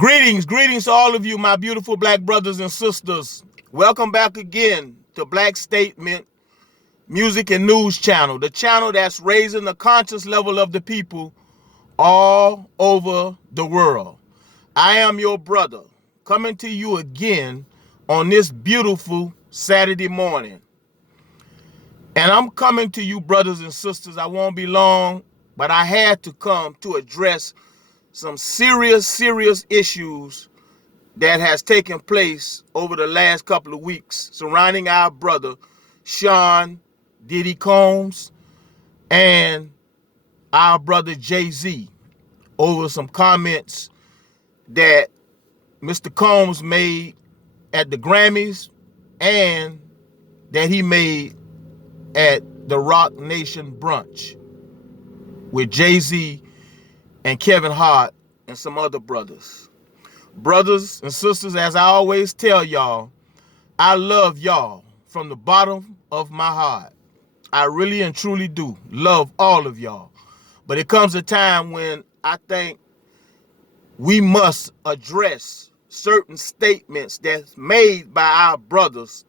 Greetings to all of you, my beautiful black brothers and sisters. Welcome back again to Black Statement Music and News Channel, the channel that's raising the conscious level of the people all over the world. I am your brother, coming to you again on this beautiful Saturday morning. And I'm coming to you, brothers and sisters. I won't be long, but I had to come to address some serious issues that has taken place over the last couple of weeks surrounding our brother Sean Diddy Combs and our brother Jay-Z over some comments that Mr. Combs made at the Grammys and that he made at the Rock Nation brunch with Jay-Z and Kevin Hart and some other brothers. Brothers and sisters, as I always tell y'all, I love y'all from the bottom of my heart. I really and truly do love all of y'all. But it comes a time when I think we must address certain statements that's made by our brothers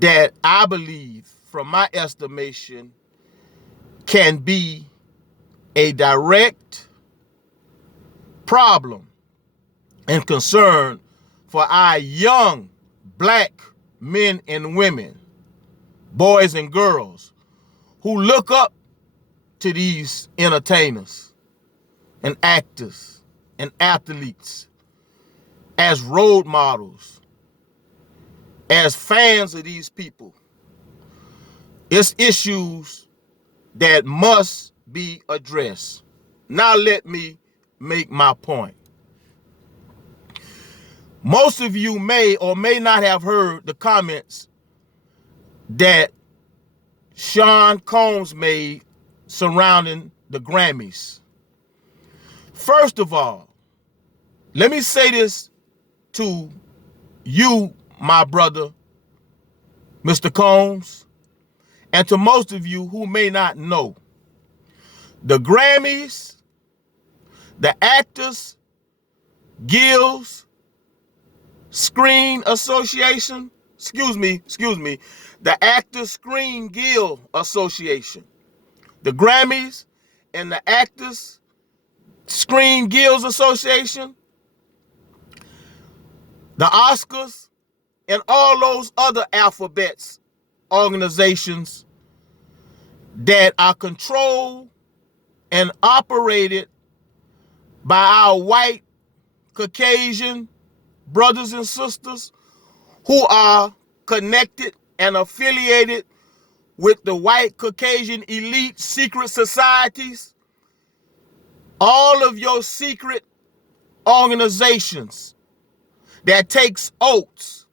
that I believe, from my estimation, can be a direct problem and concern for our young black men and women, boys and girls, who look up to these entertainers and actors and athletes as role models, as fans of these people. It's issues that must be addressed. Now let me make my point. Most of you may or may not have heard the comments that Sean Combs made surrounding the Grammys. First of all, let me say this to you, my brother, Mr. Combs, and to most of you who may not know. The Grammys, the Actors Guilds Screen Association, the Actors Screen Guild Association, the Grammys and the Actors Screen Guilds Association, the Oscars, and all those other alphabets organizations that are controlled and operated by our white Caucasian brothers and sisters who are connected and affiliated with the white Caucasian elite secret societies. All of your secret organizations that takes oaths,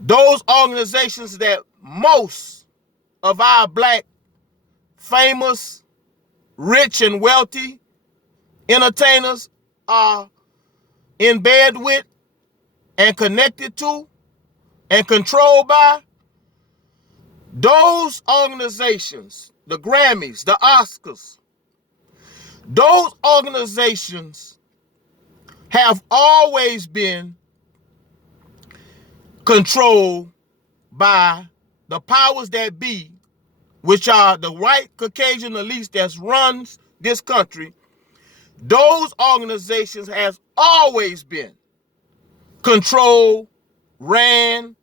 those organizations that most of our black famous, rich and wealthy entertainers are in bed with and connected to and controlled by, those organizations, the Grammys, the Oscars, those organizations have always been controlled by the powers that be, which are the white Caucasian elites that runs this country. Those organizations has always been controlled, ran,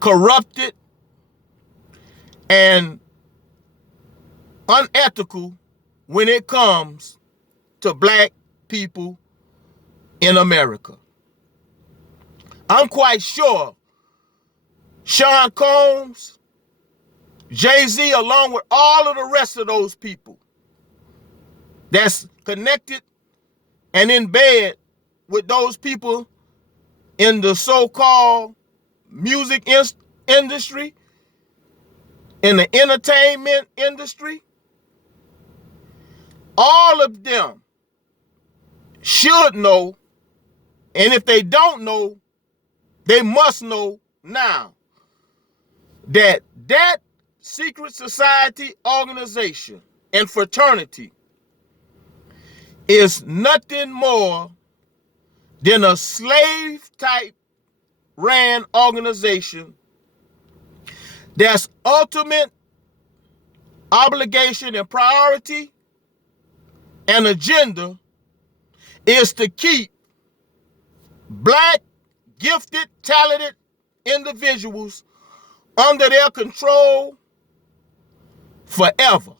corrupted, and unethical when it comes to black people in America. I'm quite sure Sean Combs, Jay-Z, along with all of the rest of those people that's connected and in bed with those people in the so-called music industry, in the entertainment industry, all of them should know, and if they don't know, they must know now, that secret society organization and fraternity is nothing more than a slave type ran organization that's ultimate obligation and priority and agenda is to keep black, gifted, talented individuals under their control forever.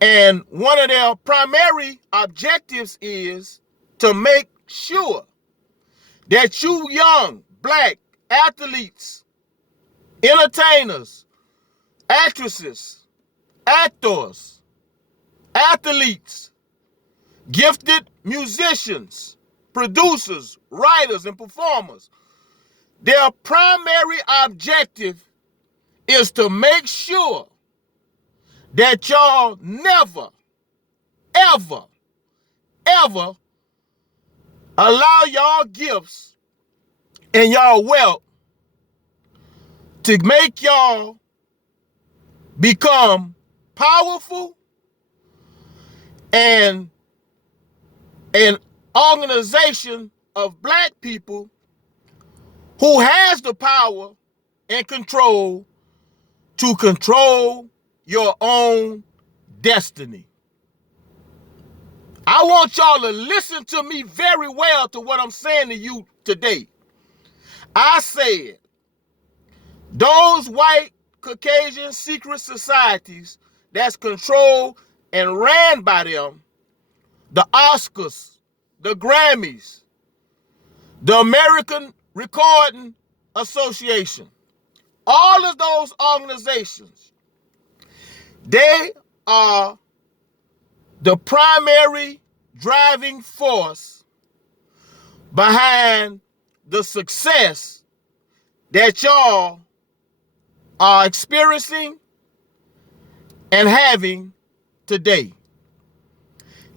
And one of their primary objectives is to make sure that you young black athletes, entertainers, actresses, actors, athletes, gifted musicians, producers, writers, and performers, their primary objective is to make sure that y'all never, ever, ever allow y'all gifts and y'all wealth to make y'all become powerful and an organization of black people who has the power and control to control your own destiny. I want y'all to listen to me very well to what I'm saying to you today. I said those white Caucasian secret societies that's controlled and ran by them, the Oscars, the Grammys, the American Recording Association, all of those organizations, they are the primary driving force behind the success that y'all are experiencing and having today.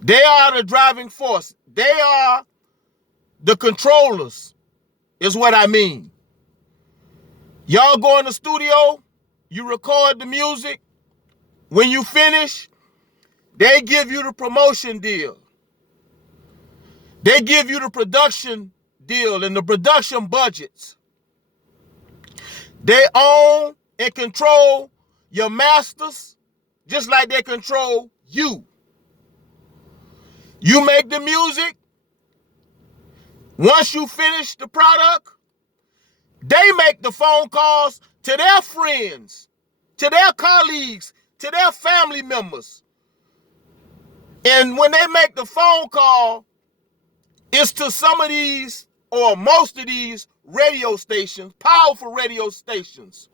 They are the driving force. They are the controllers, is what I mean. Y'all go in the studio, you record the music. When you finish, they give you the promotion deal. They give you the production deal and the production budgets. They own and control your masters just like they control you. You make the music. Once you finish the product, they make the phone calls to their friends, to their colleagues, to their family members. And when they make the phone call, it's to some of these or most of these radio stations, powerful radio stations,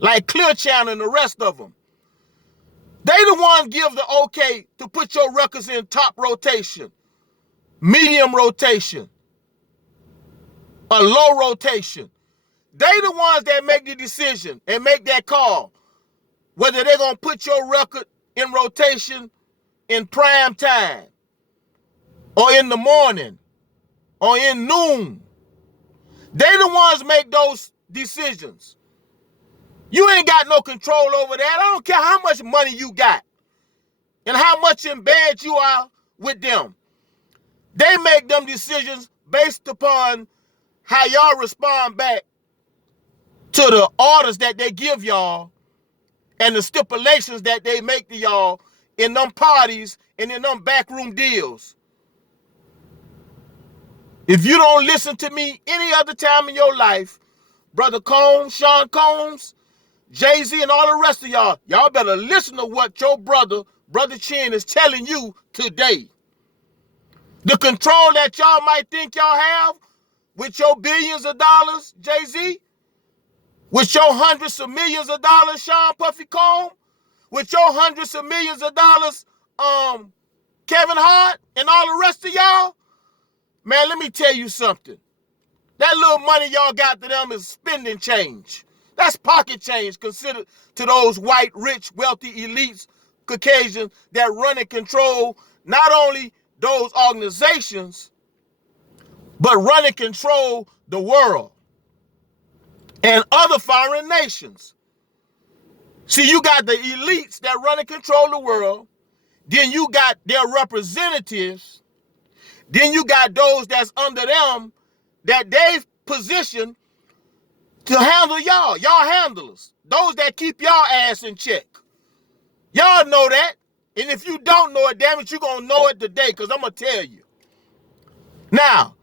like Clear Channel and the rest of them. They the ones give the okay to put your records in top rotation, medium rotation, or low rotation. They the ones that make the decision and make that call, whether they're going to put your record in rotation in prime time, or in the morning, or in noon. They the ones make those decisions. You ain't got no control over that. I don't care how much money you got and how much in bed you are with them. They make them decisions based upon how y'all respond back to the orders that they give y'all and the stipulations that they make to y'all in them parties and in them backroom deals. If you don't listen to me any other time in your life, Brother Combs, Sean Combs, Jay-Z, and all the rest of y'all, y'all better listen to what your Brother Chin, is telling you today. The control that y'all might think y'all have with your billions of dollars, Jay-Z, with your hundreds of millions of dollars, Sean Puffy Combs, with your hundreds of millions of dollars, Kevin Hart, and all the rest of y'all, man, let me tell you something. That little money y'all got to them is spending change. That's pocket change considered to those white, rich, wealthy elites, Caucasians that run and control not only those organizations, but run and control the world and other foreign nations. See, you got the elites that run and control the world, Then you got their representatives. Then you got those that's under them that they've positioned to handle y'all. Y'all handlers. Those that keep y'all ass in check. Y'all know that. And if you don't know it, damn it, you're going to know it today, because I'm going to tell you. Now,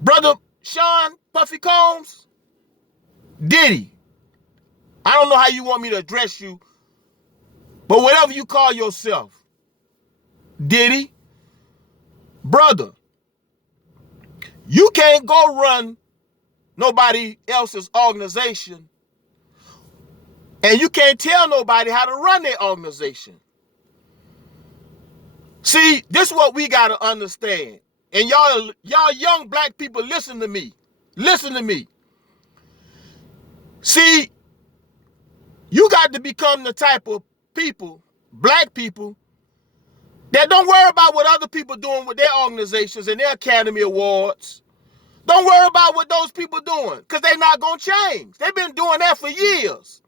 Brother Sean Puffy Combs, Diddy, I don't know how you want me to address you, but whatever you call yourself, Diddy, brother, you can't go run nobody else's organization, and you can't tell nobody how to run their organization. See, this is what we got to understand. And y'all young black people, listen to me. Listen to me. See, you got to become the type of people, black people, that don't worry about what other people doing with their organizations and their Academy Awards. Don't worry about what those people doing, because they're not going to change. They've been doing that for years.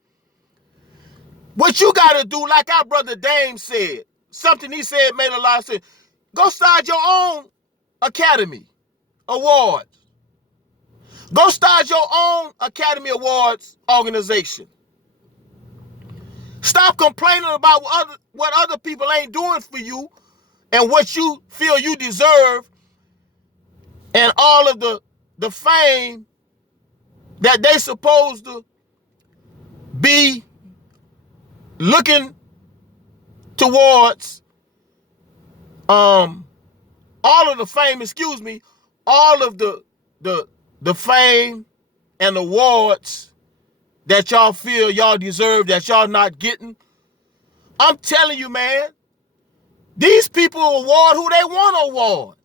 What you got to do, like our brother Dame said, something he said made a lot of sense. Go start your own Academy Awards. Go start your own Academy Awards organization. Stop complaining about what other people ain't doing for you and what you feel you deserve and all of the fame that they supposed to be looking towards. All of the fame, all of the fame and awards that y'all feel y'all deserve that y'all not getting. I'm telling you, man, these people award who they want to award.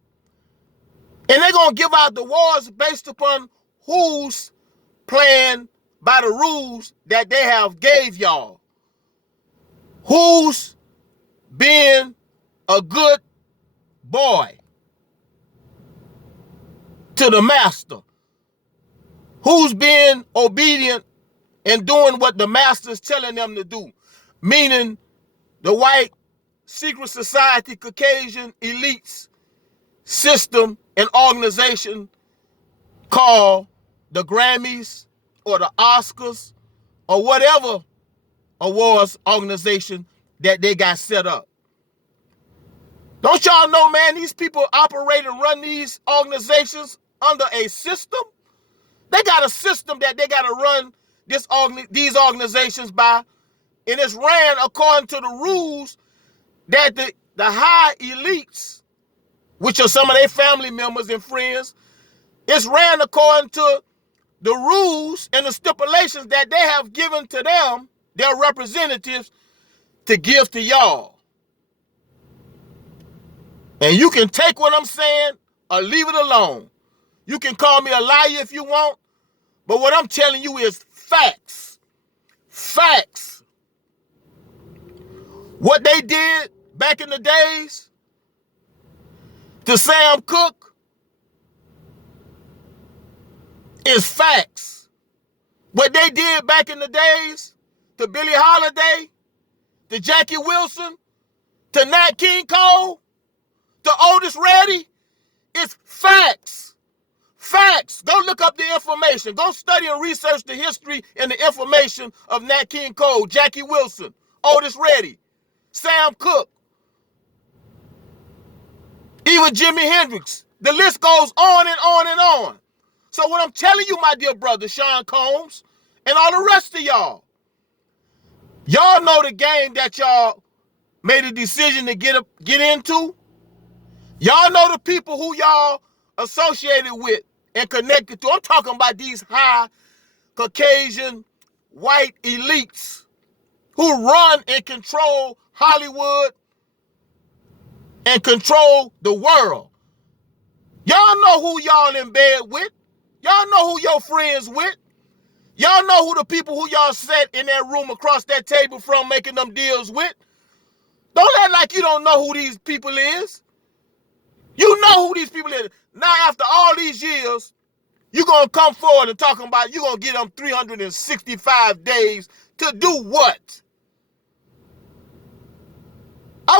And they're going to give out the awards based upon who's playing by the rules that they have gave y'all. Who's being a good boy to the master? Who's being obedient and doing what the master's telling them to do? Meaning the white secret society Caucasian elites system and organization called the Grammys or the Oscars or whatever awards organization that they got set up. Don't y'all know, man, these people operate and run these organizations under a system? They got a system that they got to run these organizations by, and it's ran according to the rules that the high elites, which are some of their family members and friends, it's ran according to the rules and the stipulations that they have given to them, their representatives, to give to y'all. And you can take what I'm saying or leave it alone. You can call me a liar if you want, but what I'm telling you is facts. Facts. What they did back in the days to Sam Cooke is facts. What they did back in the days to Billie Holiday, to Jackie Wilson, to Nat King Cole, to Otis Reddy, is facts. Facts. Go look up the information. Go study and research the history and the information of Nat King Cole, Jackie Wilson, Otis Reddy, Sam Cooke, even Jimi Hendrix. The list goes on and on and on. So what I'm telling you, my dear brother, Sean Combs, and all the rest of y'all know the game that y'all made a decision to get into. Y'all know the people who y'all associated with and connected to. I'm talking about these high Caucasian white elites who run and control Hollywood and control the world. Y'all know who y'all in bed with. Y'all know who your friends with. Y'all know who the people who y'all sat in that room across that table from making them deals with. Don't act like you don't know who these people is. You know who these people is. Now, after all these years, you're going to come forward and talking about you're going to give them 365 days to do what?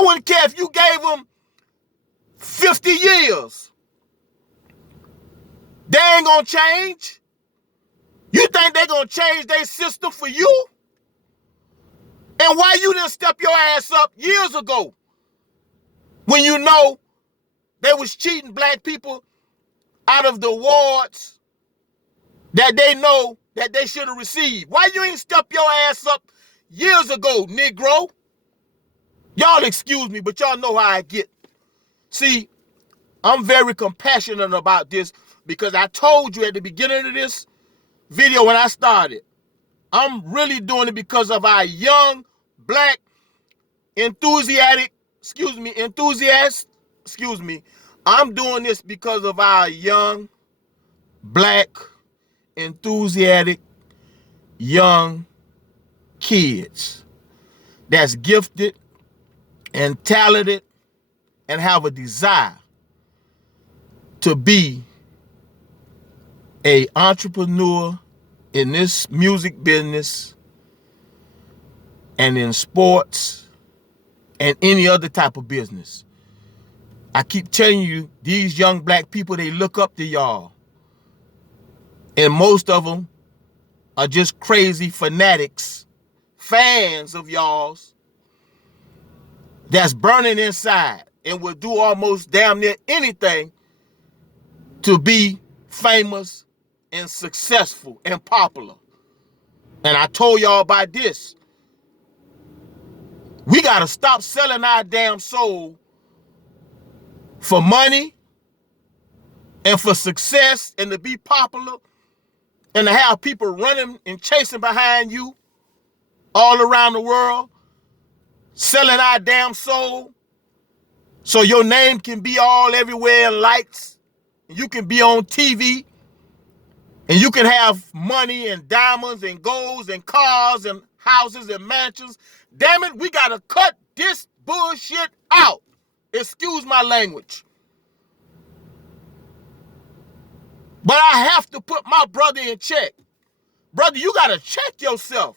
I wouldn't care if you gave them 50 years. They ain't gonna change. You think they gonna change their system for you? And why you didn't step your ass up years ago when you know they was cheating black people out of the awards that they know that they should have received? Why you ain't step your ass up years ago, Negro? Y'all excuse me, but y'all know how I get. See, I'm very compassionate about this because I told you at the beginning of this video when I started, I'm really doing it because of our young black enthusiast. I'm doing this because of our young black enthusiastic young kids that's gifted and talented and have a desire to be an entrepreneur in this music business and in sports and any other type of business. I keep telling you, these young black people, they look up to y'all. And most of them are just crazy fanatics, fans of y'all's that's burning inside and will do almost damn near anything to be famous and successful and popular. And I told y'all about this. We got to stop selling our damn soul for money and for success and to be popular and to have people running and chasing behind you all around the world, selling our damn soul so your name can be all everywhere in lights. You can be on TV and you can have money and diamonds and golds and cars and houses and mansions. Damn it, we got to cut this bullshit out. Excuse my language. But I have to put my brother in check. Brother, you got to check yourself.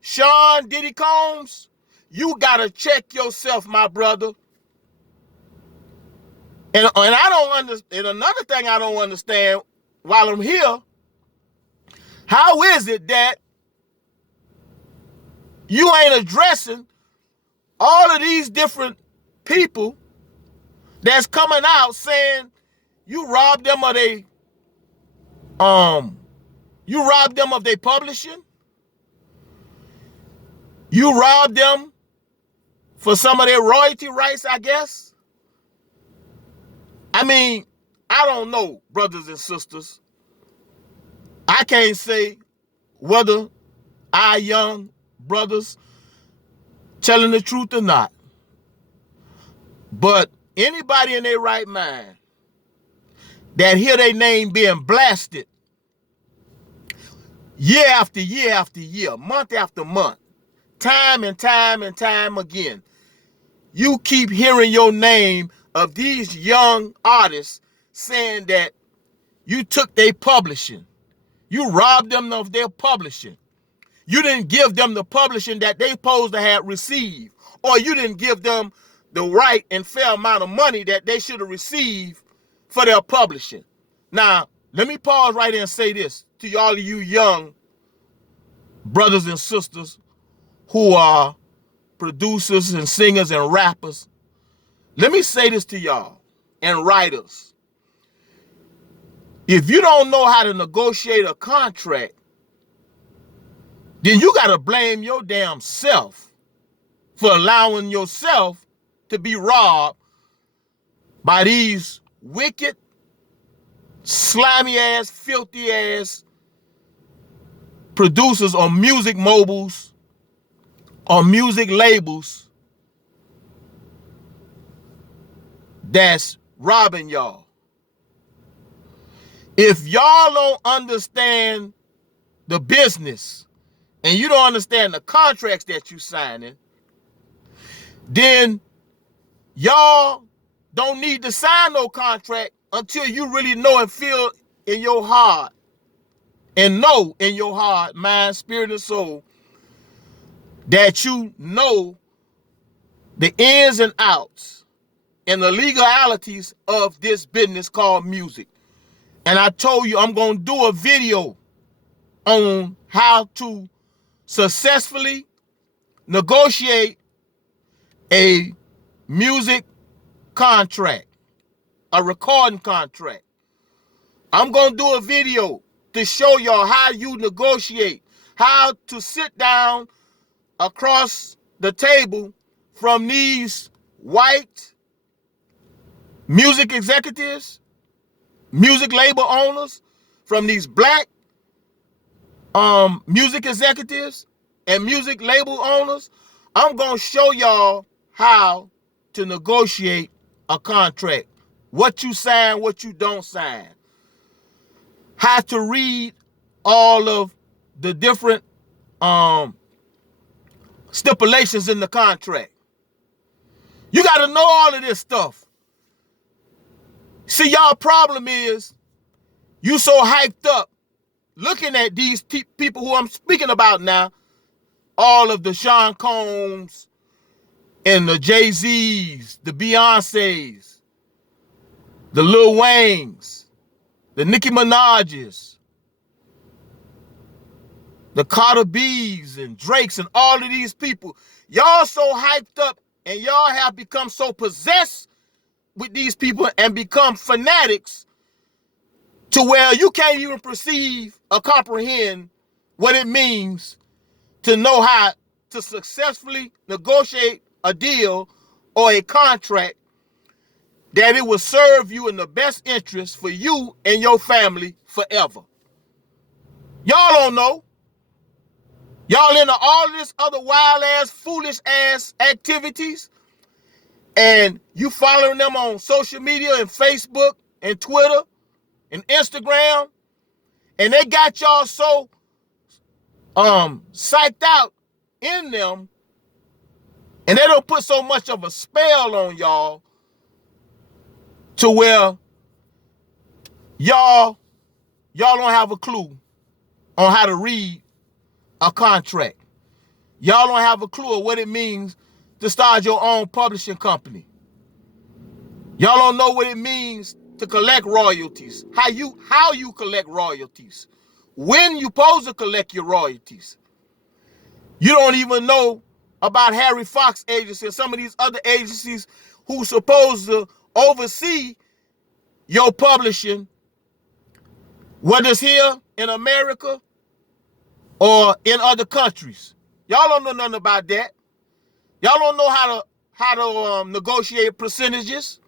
Sean Diddy Combs, you got to check yourself, my brother. And I don't understand. And another thing I don't understand while I'm here, how is it that you ain't addressing all of these different people that's coming out saying you robbed them of their publishing? You robbed them for some of their royalty rights, I guess. I mean, I don't know, brothers and sisters. I can't say whether our young brothers telling the truth or not. But anybody in their right mind that hear their name being blasted year after year after year, month after month, time and time and time again, you keep hearing your name of these young artists saying that you took their publishing. You robbed them of their publishing. You didn't give them the publishing that they supposed to have received. Or you didn't give them the right and fair amount of money that they should have received for their publishing. Now, let me pause right here and say this to all of you young brothers and sisters who are producers and singers and rappers. Let me say this to y'all and writers. If you don't know how to negotiate a contract, then you got to blame your damn self for allowing yourself to be robbed by these wicked, slimy ass, filthy ass producers or music moguls or music labels that's robbing y'all. If y'all don't understand the business and you don't understand the contracts that you signing, then y'all don't need to sign no contract until you really know and feel in your heart and know in your heart, mind, spirit, and soul that you know the ins and outs and the legalities of this business called music. And I told you I'm going to do a video on how to successfully negotiate a music contract, a recording contract. I'm going to do a video to show y'all how you negotiate, how to sit down across the table from these white music executives, music label owners, from these black music executives and music label owners. I'm going to show y'all how to negotiate a contract, what you sign, what you don't sign, how to read all of the different stipulations in the contract. You got to know all of this stuff. See, y'all problem is you so hyped up looking at these people who I'm speaking about now, all of the Sean Combs and the Jay-Z's, the Beyoncé's, the Lil Wayne's, the Nicki Minaj's, the Carter B's and Drake's and all of these people. Y'all so hyped up and y'all have become so possessed with these people and become fanatics to where you can't even perceive or comprehend what it means to know how to successfully negotiate a deal or a contract that it will serve you in the best interest for you and your family forever. Y'all don't know. Y'all into all this other wild ass, foolish ass activities, and you following them on social media and Facebook and Twitter and Instagram, and they got y'all so psyched out in them, and they don't put so much of a spell on y'all to where y'all don't have a clue on how to read a contract. Y'all don't have a clue of what it means to start your own publishing company. Y'all don't know what it means to collect royalties, how you collect royalties, when you supposed to collect your royalties. You don't even know about Harry Fox Agency and some of these other agencies who supposed to oversee your publishing, whether it's here in America or in other countries. Y'all don't know nothing about that. Y'all don't know how to negotiate percentages.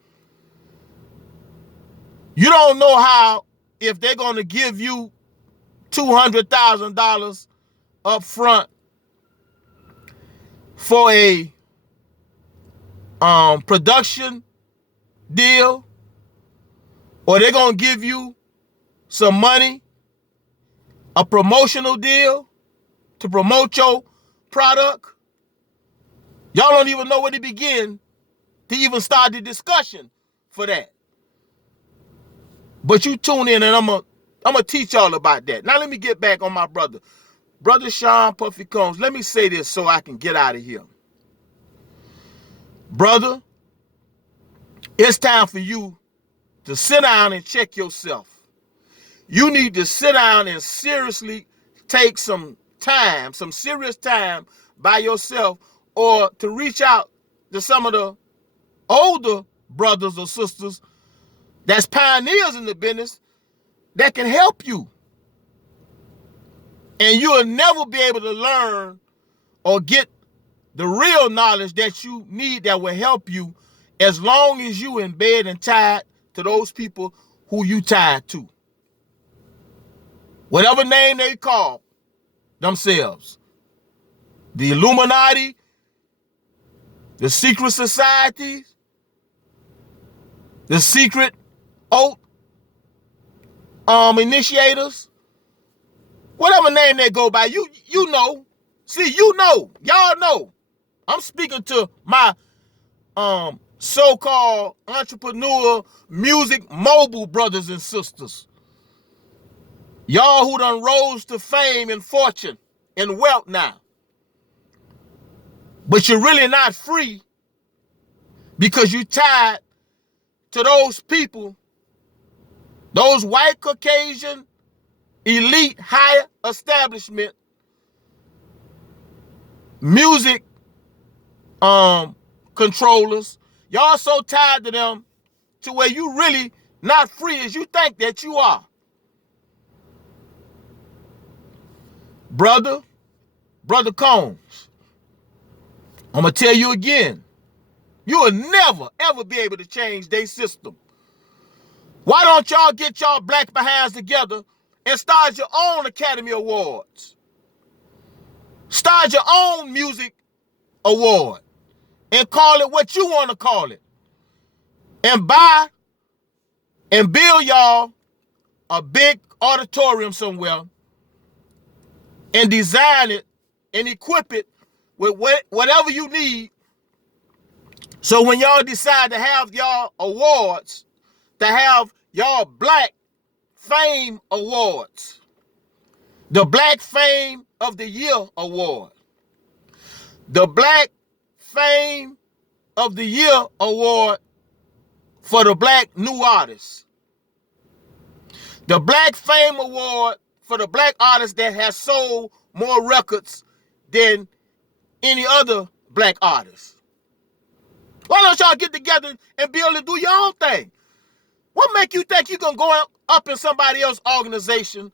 You don't know how, if they're going to give you $200,000 up front for a production deal, or they're going to give you some money, a promotional deal to promote your product. Y'all don't even know where to begin to even start the discussion for that. But you tune in and I'm gonna teach y'all about that. Now let me get back on my brother. Brother Sean Puffy Combs, let me say this so I can get out of here. Brother, it's time for you to sit down and check yourself. You need to sit down and seriously take some time, some serious time by yourself, or to reach out to some of the older brothers or sisters that's pioneers in the business that can help you. And you'll never be able to learn or get the real knowledge that you need that will help you as long as you in bed and tied to those people who you tied to. Whatever name they call themselves. The Illuminati, the secret societies, the secret oath initiators, whatever name they go by, you know. See, you know. Y'all know. I'm speaking to my so-called entrepreneur music mobile brothers and sisters. Y'all who done rose to fame and fortune and wealth now. But you're really not free because you tied to those people, those white Caucasian elite high establishment music controllers. Y'all so tied to them to where you really not free as you think that you are. Brother Combs, I'm going to tell you again, you will never, ever be able to change their system. Why don't y'all get y'all black behinds together and start your own Academy Awards? Start your own music award and call it what you want to call it. And buy and build y'all a big auditorium somewhere and design it and equip it with whatever you need. So when y'all decide to have y'all awards, to have y'all Black Fame Awards, the Black Fame of the Year Award, the Black Fame of the Year Award for the Black New Artists, the Black Fame Award for the Black artist that has sold more records than any other Black artist. Why don't y'all get together and be able to do your own thing? What make you think you gonna go up in somebody else's organization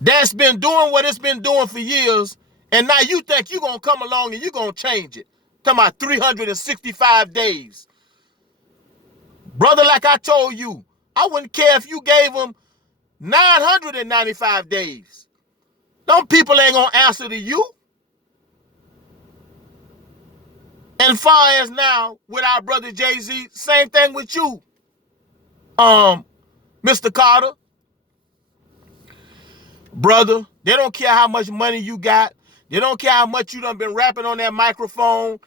that's been doing what it's been doing for years, and now you think you gonna come along and you gonna change it? Talking about 365 days. Brother, like I told you, I wouldn't care if you gave them 995 days. Them people ain't gonna answer to you. And far as now, with our brother Jay-Z, same thing with you, Mr. Carter. Brother, they don't care how much money you got. They don't care how much you done been rapping on that microphone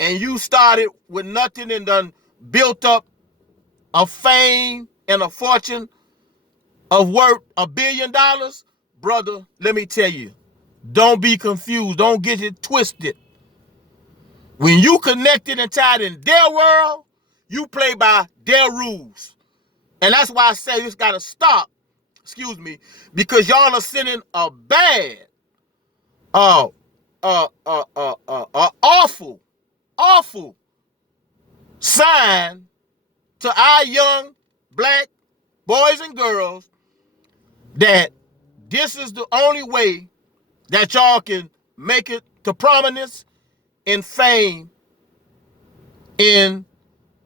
and you started with nothing and done built up a fame and a fortune of worth $1 billion. Brother, let me tell you, don't be confused. Don't get it twisted. When you connected and tied in their world, you play by their rules. And that's why I say this got to stop, because y'all are sending a bad, awful sign to our young Black boys and girls that this is the only way that y'all can make it to prominence and fame in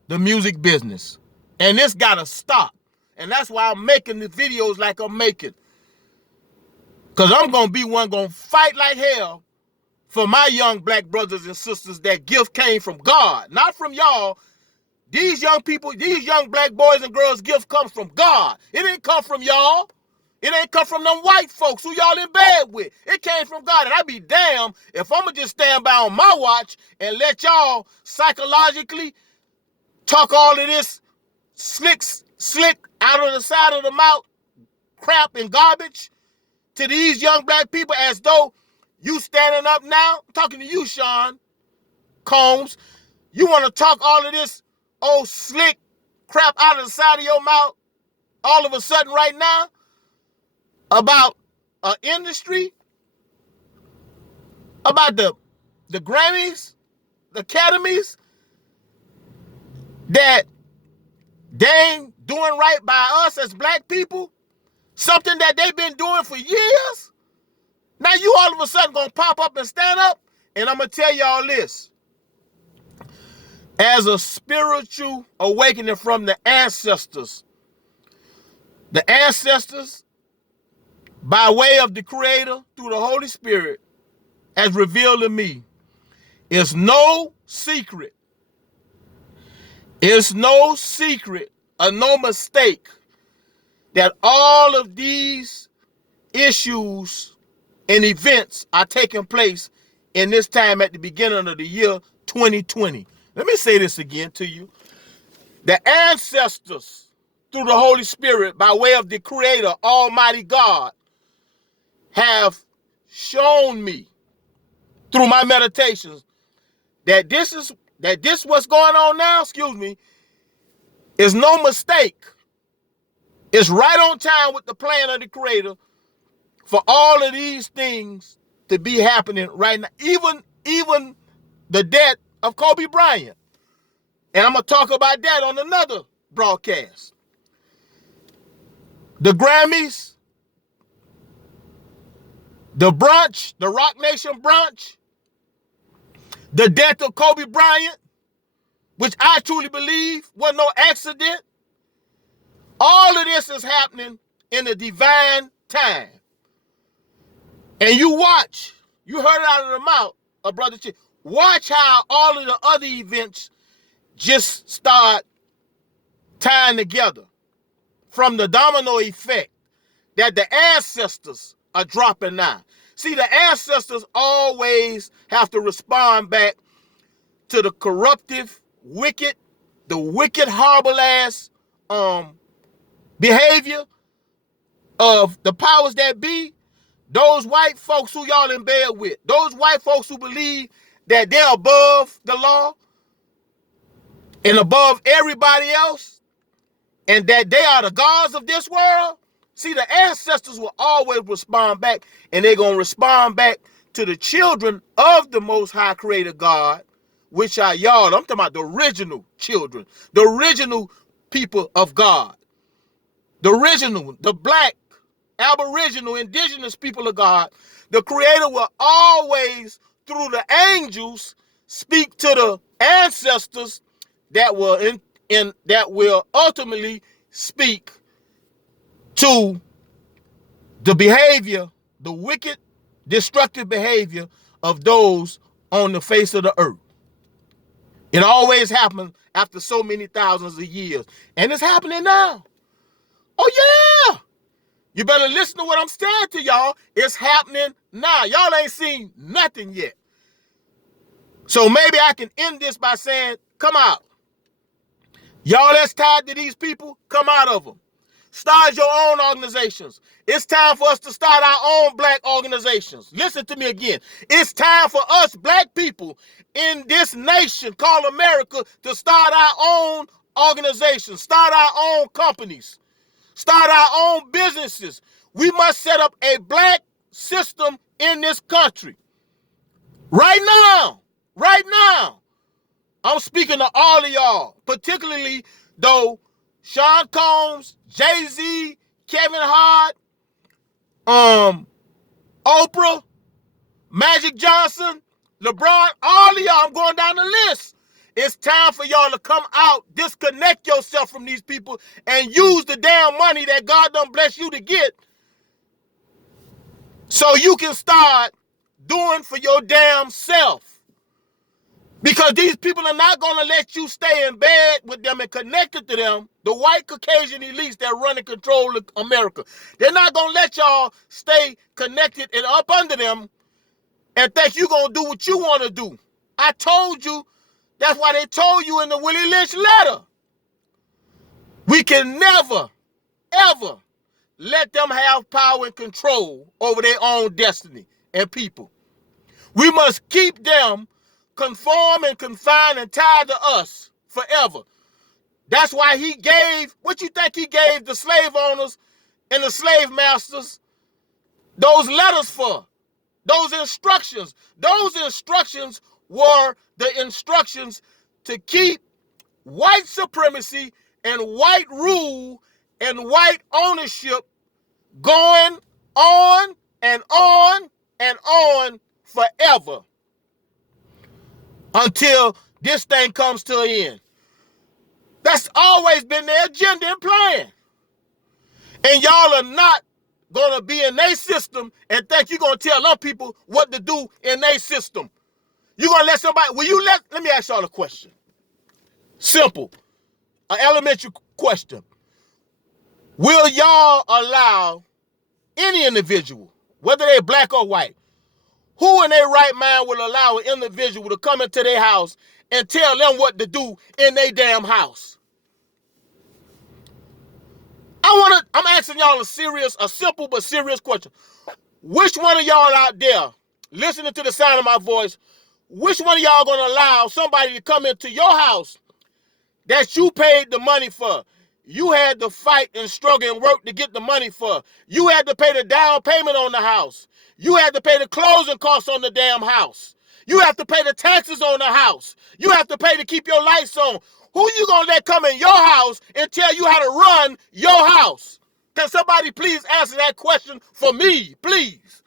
the music business. And this gotta stop. And that's why I'm making the videos like I'm making. Because I'm gonna be one gonna fight like hell for my young Black brothers and sisters. That gift came from God, not from y'all. These young people, these young Black boys and girls, gift comes from God. It didn't come from y'all. It ain't come from them white folks who y'all in bed with. It came from God. And I'd be damned if I'm going to just stand by on my watch and let y'all psychologically talk all of this slick out of the side of the mouth crap and garbage to these young Black people as though you standing up now. I'm talking to you, Sean Combs. You want to talk all of this old slick crap out of the side of your mouth all of a sudden right now about an industry, about the Grammys, the Academies, that they ain't doing right by us as Black people, something that they've been doing for years. Now you all of a sudden gonna pop up and stand up, and I'm gonna tell y'all this. As a spiritual awakening from the ancestors by way of the Creator through the Holy Spirit as revealed to me, it's no secret. It's no secret or no mistake that all of these issues and events are taking place in this time at the beginning of the year 2020. Let me say this again to you. The ancestors through the Holy Spirit by way of the Creator, Almighty God, have shown me through my meditations that this is that this what's going on now, excuse me, is no mistake. It's right on time with the plan of the Creator for all of these things to be happening right now. Even the death of Kobe Bryant. And I'm going to talk about that on another broadcast. The Grammys, the brunch, the Rock Nation brunch, the death of Kobe Bryant, which I truly believe was no accident. All of this is happening in a divine time. And you watch, you heard it out of the mouth of Brother Chick. Watch how all of the other events just start tying together from the domino effect that the ancestors are dropping now. See, the ancestors always have to respond back to the corruptive, wicked, horrible ass behavior of the powers that be, those white folks who y'all in bed with, those white folks who believe that they're above the law and above everybody else, and that they are the gods of this world. See, the ancestors will always respond back, and they're going to respond back to the children of the Most High Creator God, which are y'all. I'm talking about the original children, the original people of God, the original, the black, aboriginal, indigenous people of God. The Creator will always, through the angels, speak to the ancestors that will ultimately speak to the behavior, the wicked, destructive behavior of those on the face of the earth. It always happens after so many thousands of years. And it's happening now. Oh, yeah. You better listen to what I'm saying to y'all. It's happening now. Y'all ain't seen nothing yet. So maybe I can end this by saying, come out. Y'all that's tied to these people, come out of them. Start your own organizations. It's time for us to start our own black organizations. Listen to me again. It's time for us black people in this nation called America to start our own organizations, start our own companies, start our own businesses. We must set up a black system in this country. Right now. Right now. I'm speaking to all of y'all, particularly though Sean Combs, Jay-Z, Kevin Hart, Oprah, Magic Johnson, LeBron, all of y'all, I'm going down the list. It's time for y'all to come out, disconnect yourself from these people, and use the damn money that God done bless you to get so you can start doing for your damn self. Because these people are not going to let you stay in bed with them and connected to them, the white Caucasian elites that run and control America. They're not going to let y'all stay connected and up under them and think you're going to do what you want to do. I told you, that's why they told you in the Willie Lynch letter. We can never, ever let them have power and control over their own destiny and people. We must keep them conform and confined and tied to us forever. That's why he gave, what you think he gave the slave owners and the slave masters those letters for? Those instructions. Those instructions were the instructions to keep white supremacy and white rule and white ownership going on and on and on forever. Until this thing comes to an end. That's always been their agenda and plan. And y'all are not going to be in their system and think you're going to tell other people what to do in their system. You're going to let somebody, let me ask y'all a question. Simple. An elementary question. Will y'all allow any individual, whether they're black or white, who in their right mind will allow an individual to come into their house and tell them what to do in their damn house? I'm asking y'all a simple but serious question. Which one of y'all out there listening to the sound of my voice which one of y'all gonna allow somebody to come into your house that you paid the money for? You had to fight and struggle and work to get the money for. You had to pay the down payment on the house. You had to pay the closing costs on the damn house. You have to pay the taxes on the house. You have to pay to keep your lights on. Who you gonna let come in your house and tell you how to run your house? Can somebody please answer that question for me, please?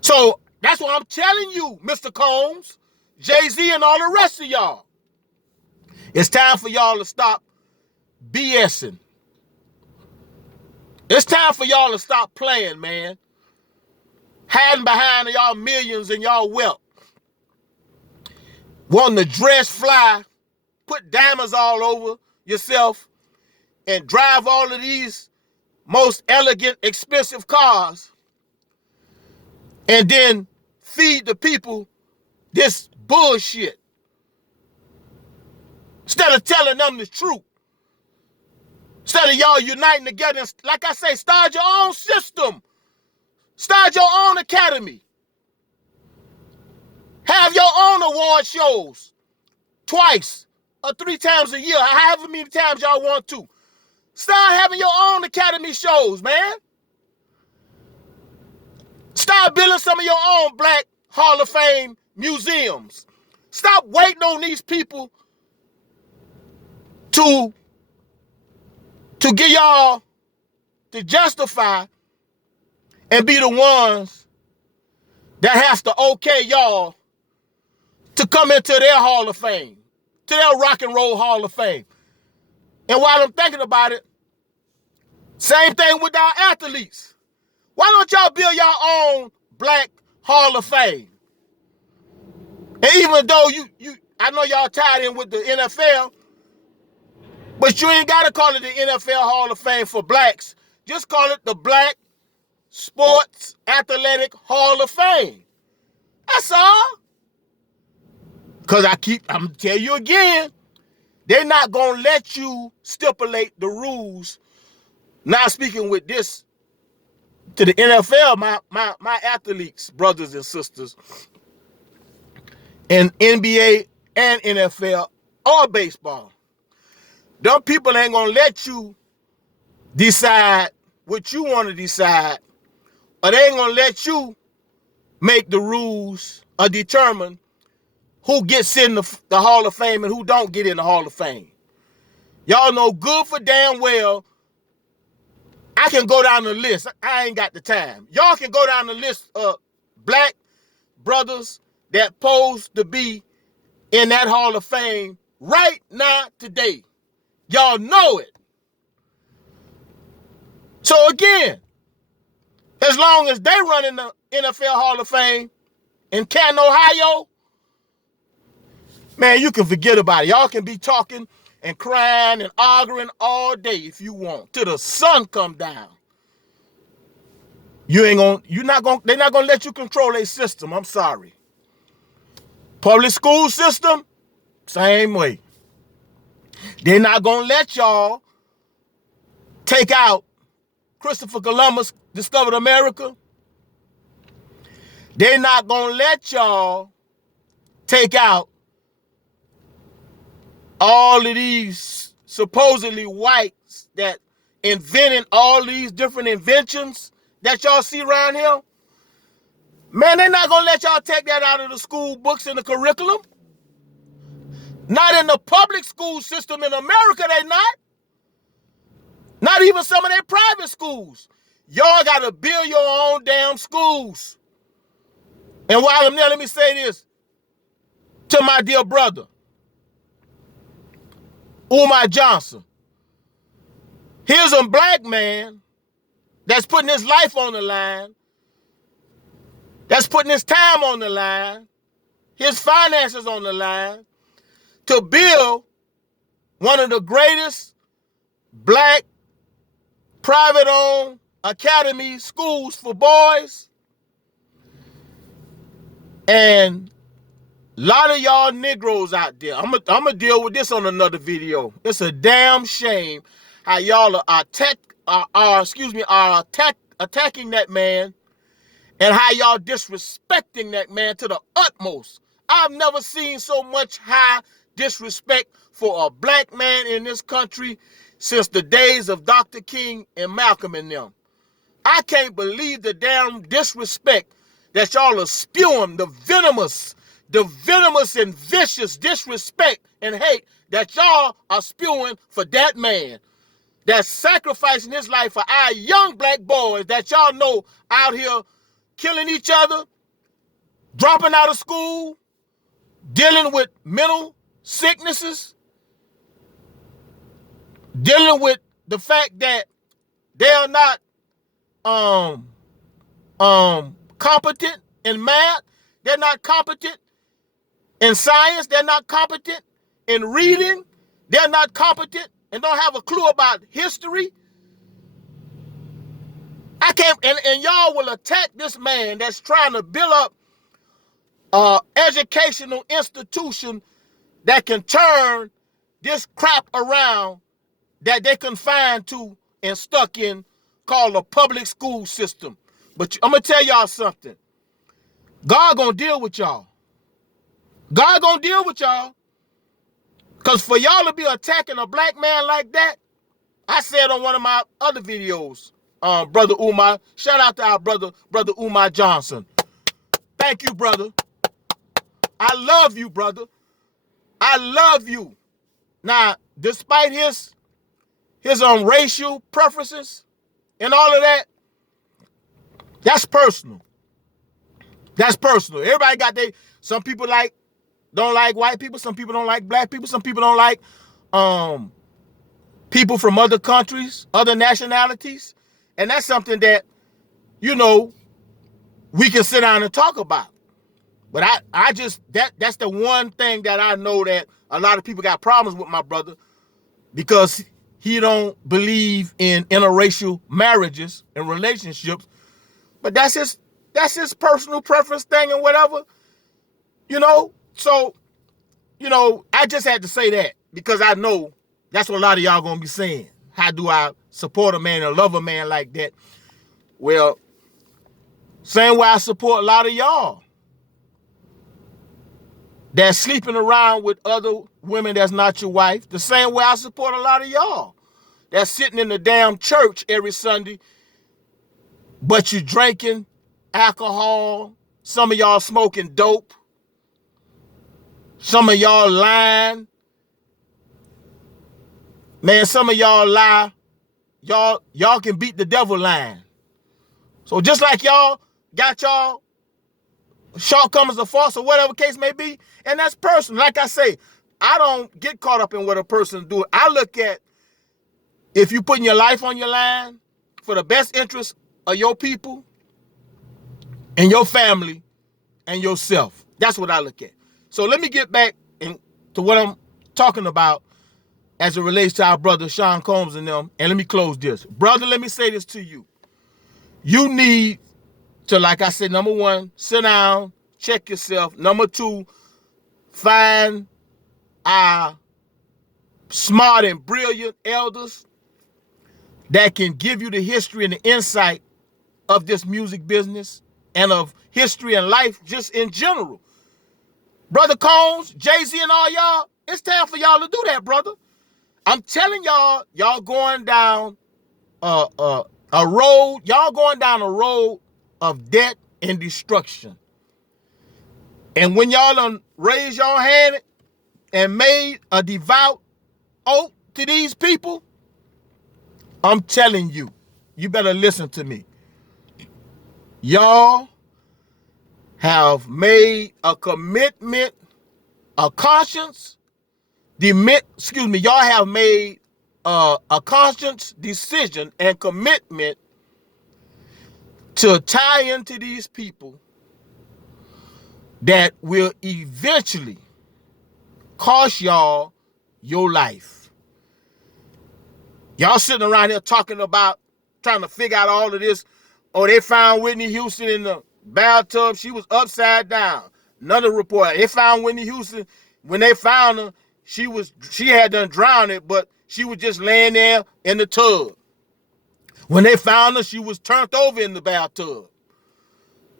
So that's what I'm telling you, Mr. Combs, Jay-Z, and all the rest of y'all. It's time for y'all to stop BSing. It's time for y'all to stop playing, man. Hiding behind y'all millions and y'all wealth. Wanting to dress fly, put diamonds all over yourself, and drive all of these most elegant, expensive cars, and then feed the people this bullshit. Instead of telling them the truth. Instead of y'all uniting together, and, like I say, start your own system. Start your own academy. Have your own award shows twice or 3 times a year, however many times y'all want to. Start having your own academy shows, man. Start building some of your own Black Hall of Fame museums. Stop waiting on these people to get y'all to justify and be the ones that have to okay y'all to come into their Hall of Fame, to their Rock and Roll Hall of Fame. And while I'm thinking about it, same thing with our athletes. Why don't y'all build your own Black Hall of Fame? And even though I know y'all tied in with the NFL, but you ain't got to call it the NFL Hall of Fame for blacks. Just call it the Black Sports Athletic Hall of Fame. That's all. Because I'm going to tell you again, they're not going to let you stipulate the rules. Not speaking with this to the NFL, my athletes, brothers and sisters, in NBA and NFL or baseball. Them people ain't going to let you decide what you want to decide, or they ain't going to let you make the rules or determine who gets in the Hall of Fame and who don't get in the Hall of Fame. Y'all know good for damn well I can go down the list. I ain't got the time. Y'all can go down the list of black brothers that pose to be in that Hall of Fame right now today. Y'all know it. So again, as long as they run in the NFL Hall of Fame in Canton, Ohio, man, you can forget about it. Y'all can be talking and crying and arguing all day if you want, till the sun come down. They're not gonna let you control their system. I'm sorry. Public school system, same way. They're not gonna let y'all take out Christopher Columbus discovered America. They're not gonna let y'all take out all of these supposedly whites that invented all these different inventions that y'all see around here. Man, they're not gonna let y'all take that out of the school books and the curriculum. Not in the public school system in America, they not. Not even some of their private schools. Y'all gotta build your own damn schools. And while I'm there, let me say this to my dear brother, Umar Johnson. Here's a black man that's putting his life on the line, that's putting his time on the line, his finances on the line, to build one of the greatest black private-owned academy schools for boys. And a lot of y'all Negroes out there, I'm gonna deal with this on another video. It's a damn shame how y'all are attacking that man and how y'all disrespecting that man to the utmost. I've never seen so much high disrespect for a black man in this country since the days of Dr. King and Malcolm and them. I can't believe the damn disrespect that y'all are spewing, the venomous and vicious disrespect and hate that y'all are spewing for that man that's sacrificing his life for our young black boys that y'all know out here killing each other, dropping out of school, dealing with mental sicknesses, dealing with the fact that they are not competent in math, they're not competent in science, they're not competent in reading, they're not competent and don't have a clue about history. I can't, and y'all will attack this man that's trying to build up an educational institution that can turn this crap around that they confined to and stuck in, called a public school system. But I'm gonna tell y'all something. God gonna deal with y'all. God gonna deal with y'all. Because for y'all to be attacking a black man like that, I said on one of my other videos, Brother Umar, shout out to our brother Umar Johnson. Thank you, brother. I love you, brother. I love you. Now, despite his racial preferences and all of that, that's personal. That's personal. Everybody got some people don't like white people, some people don't like black people, some people don't like people from other countries, other nationalities. And that's something that, we can sit down and talk about. But I just, that's the one thing that I know that a lot of people got problems with my brother, because he don't believe in interracial marriages and relationships. But that's his personal preference thing and whatever, So, I just had to say that because I know that's what a lot of y'all gonna be saying. How do I support a man and love a man like that? Well, same way I support a lot of y'all that's sleeping around with other women that's not your wife. The same way I support a lot of y'all that's sitting in the damn church every Sunday, but you drinking alcohol. Some of y'all smoking dope. Some of y'all lying. Man, some of y'all lie. Y'all can beat the devil lying. So just like y'all got y'all shortcomings or faults or whatever case may be, and that's personal. Like I say, I don't get caught up in what a person do. I look at if you putting your life on your line for the best interest of your people and your family and yourself. That's what I look at. So let me get back to what I'm talking about as it relates to our brother Sean Combs and them. And let me close this. Brother, let me say this to you. You need to, like I said, number one, sit down, check yourself. Number two, find our smart and brilliant elders that can give you the history and the insight of this music business and of history and life just in general. Brother Combs, Jay-Z and all y'all, it's time for y'all to do that, brother. I'm telling y'all going down a road, y'all going down a road of debt and destruction. And when y'all done raised your hand and made a devout oath to these people, I'm telling you, you better listen to me. Y'all have made a commitment, a conscience, y'all have made a conscious decision and commitment to tie into these people that will eventually cost y'all your life. Y'all sitting around here talking about trying to figure out all of this. Oh, they found Whitney Houston in the bathtub. She was upside down. Another report. They found Whitney Houston. When they found her, she had done drowned it, but she was just laying there in the tub. When they found her, she was turned over in the bathtub.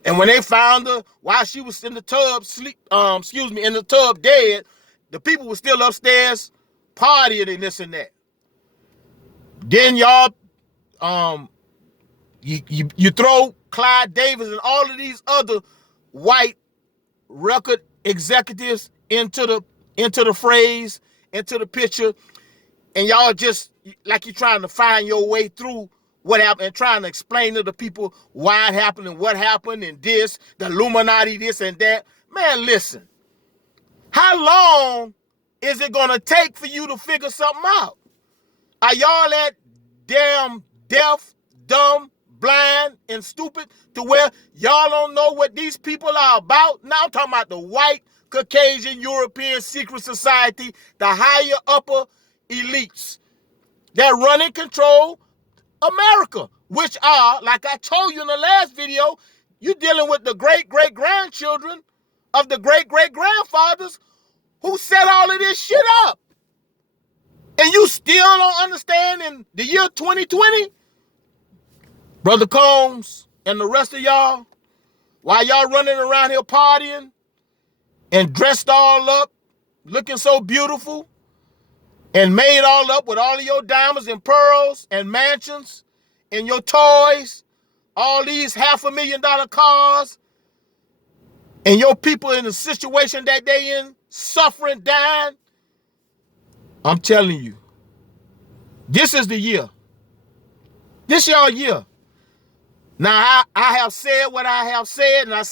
And when they found her while she was in the tub, in the tub dead, the people were still upstairs partying and this and that. Then y'all, you throw Clyde Davis and all of these other white record executives into the phrase, into the picture, and y'all just like you're trying to find your way through what happened and trying to explain to the people why it happened and what happened and this, the Illuminati, this and that. Man, listen. How long is it gonna take for you to figure something out? Are y'all that damn deaf, dumb, blind, and stupid to where y'all don't know what these people are about? Now I'm talking about the white, Caucasian, European secret society, the higher upper elites that run and control America, which are, like I told you in the last video, you're dealing with the great-great-grandchildren of the great-great-grandfathers who set all of this shit up. And you still don't understand in the year 2020? Brother Combs and the rest of y'all, while y'all running around here partying and dressed all up, looking so beautiful, and made all up with all of your diamonds and pearls and mansions and your toys, all these $500,000 cars, and your people in the situation that they in, suffering, dying. I'm telling you, this is the year. This y'all year. Now, I have said what I have said, and I